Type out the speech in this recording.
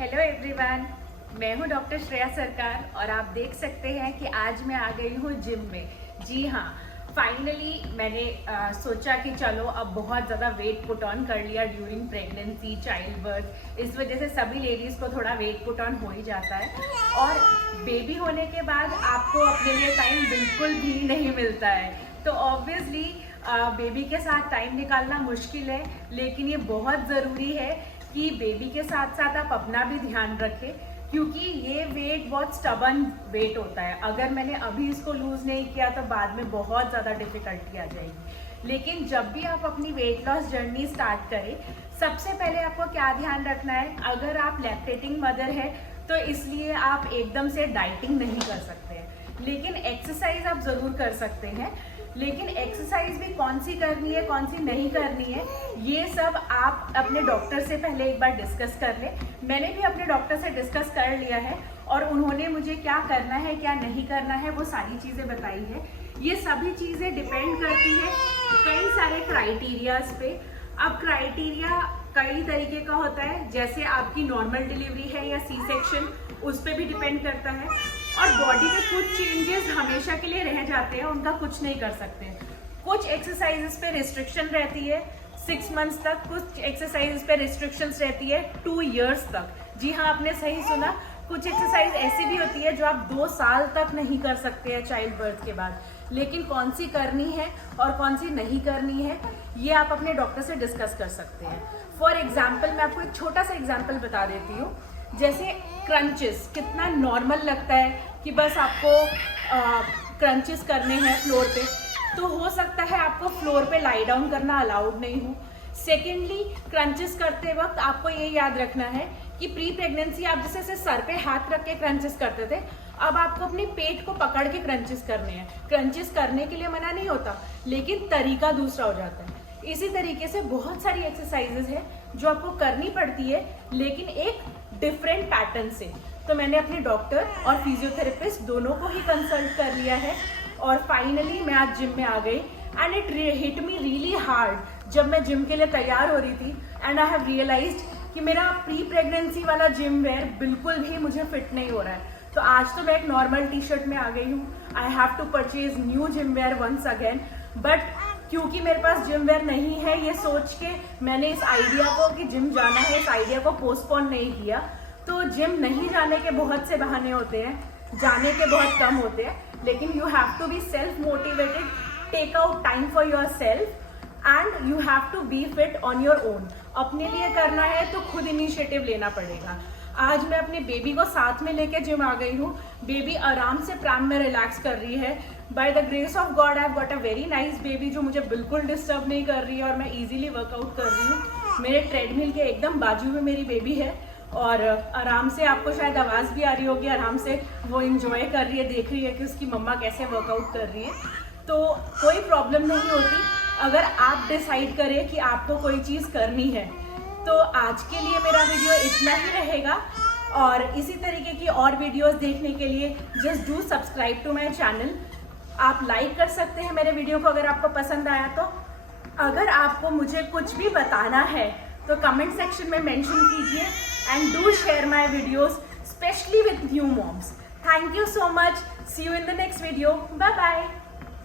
Hello everyone, मैं हूं doctor Shreya सरकार और आप देख सकते हैं कि आज मैं आ गई हूं जिम में। जी हाँ, फाइनली मैंने सोचा कि चलो अब बहुत ज़्यादा वेट पुट ऑन कर लिया ड्यूरिंग प्रेगनेंसी, चाइल्ड बर्थ। इस वजह से सभी लेडीज़ को थोड़ा वेट पुट ऑन हो ही जाता है और बेबी होने के बाद आपको अपने लिए टाइम बिल्कुल भी नहीं मिलता है। तो ऑब्वियसली बेबी के साथ टाइम निकालना मुश्किल है, लेकिन ये बहुत ज़रूरी है कि बेबी के साथ साथ आप अपना भी ध्यान रखें, क्योंकि ये वेट बहुत स्टबन वेट होता है। अगर मैंने अभी इसको लूज़ नहीं किया तो बाद में बहुत ज़्यादा डिफ़िकल्टी आ जाएगी। लेकिन जब भी आप अपनी वेट लॉस जर्नी स्टार्ट करें, सबसे पहले आपको क्या ध्यान रखना है, अगर आप लैक्टेटिंग मदर है तो इसलिए आप एकदम से डाइटिंग नहीं कर सकते हैं, लेकिन एक्सरसाइज आप ज़रूर कर सकते हैं। लेकिन एक्सरसाइज भी कौन सी करनी है, कौन सी नहीं करनी है, ये सब आप अपने डॉक्टर से पहले एक बार डिस्कस कर लें। मैंने भी अपने डॉक्टर से डिस्कस कर लिया है और उन्होंने मुझे क्या करना है, क्या नहीं करना है, वो सारी चीज़ें बताई है। ये सभी चीज़ें डिपेंड करती है कई सारे क्राइटेरियाज पे। अब क्राइटेरिया कई तरीके का होता है, जैसे आपकी नॉर्मल डिलीवरी है या सी सेक्शन, उस पर भी डिपेंड करता है। और बॉडी में कुछ चेंजेस हमेशा के लिए रह जाते हैं, उनका कुछ नहीं कर सकते। कुछ एक्सरसाइजेस पे रिस्ट्रिक्शन रहती है 6 मंथ्स तक, कुछ एक्सरसाइजेस पे रिस्ट्रिक्शंस रहती है 2 इयर्स तक। जी हाँ, आपने सही सुना, कुछ एक्सरसाइज ऐसी भी होती है जो आप 2 साल तक नहीं कर सकते हैं चाइल्ड बर्थ के बाद। लेकिन कौन सी करनी है और कौन सी नहीं करनी है, ये आप अपने डॉक्टर से डिस्कस कर सकते हैं। फॉर एग्जाम्पल, मैं आपको एक छोटा सा एग्जाम्पल बता देती हूँ। जैसे क्रंचेस, कितना नॉर्मल लगता है कि बस आपको क्रंचेस करने हैं फ्लोर पे, तो हो सकता है आपको फ्लोर पे लाई डाउन करना अलाउड नहीं हो। सेकेंडली, क्रंचेस करते वक्त आपको ये याद रखना है कि प्री प्रेगनेंसी आप जैसे सर पे हाथ रख के क्रंचेस करते थे, अब आपको अपने पेट को पकड़ के क्रंचेस करने हैं। क्रंचेस करने के लिए मना नहीं होता, लेकिन तरीका दूसरा हो जाता है। इसी तरीके से बहुत सारी एक्सरसाइजेज है जो आपको करनी पड़ती है, लेकिन एक डिफरेंट पैटर्न से। तो मैंने अपने डॉक्टर और फिजियोथेरेपिस्ट दोनों को ही कंसल्ट कर लिया है और फाइनली मैं आज जिम में आ गई। And it hit me really hard जब मैं जिम के लिए तैयार हो रही थी, एंड आई हैव रियलाइज्ड कि मेरा प्री प्रेगनेंसी वाला जिम वेयर बिल्कुल भी मुझे फिट नहीं हो रहा है। तो आज तो मैं एक नॉर्मल टी शर्ट में आ गई हूँ। I have to purchase new gym wear once again, but क्योंकि मेरे पास जिम वेयर नहीं है, ये सोच के मैंने इस आइडिया को कि जिम जाना है, इस आइडिया को पोस्टपोन नहीं किया। तो जिम नहीं जाने के बहुत से बहाने होते हैं, जाने के बहुत कम होते हैं, लेकिन you have to be self motivated, take out time for yourself and you have to be fit on your own. अपने लिए करना है तो खुद इनिशिएटिव लेना पड़ेगा। आज मैं अपने बेबी को साथ में लेके जिम आ गई हूँ। बेबी आराम से प्राण में रिलैक्स कर रही है। By the grace of God I have got a very nice baby जो मुझे बिल्कुल डिस्टर्ब नहीं कर रही है और मैं इजीली वर्कआउट कर रही हूँ। मेरे ट्रेडमिल के एकदम बाजू में मेरी बेबी है और आराम से, आपको शायद आवाज़ भी आ रही होगी, आराम से वो इंजॉय कर रही है, देख रही है कि उसकी मम्मा कैसे वर्कआउट कर रही है। तो कोई प्रॉब्लम नहीं होती अगर आप डिसाइड करें कि आपको कोई चीज़ करनी है। तो आज के लिए मेरा वीडियो इतना ही रहेगा और इसी तरीके की और वीडियोस देखने के लिए just do subscribe to my channel. आप लाइक कर सकते हैं मेरे वीडियो को अगर आपको पसंद आया तो। अगर आपको मुझे कुछ भी बताना है तो कमेंट सेक्शन में मेंशन कीजिए and do share my videos specially with new moms. Thank you so much. See you in the next video. Bye bye.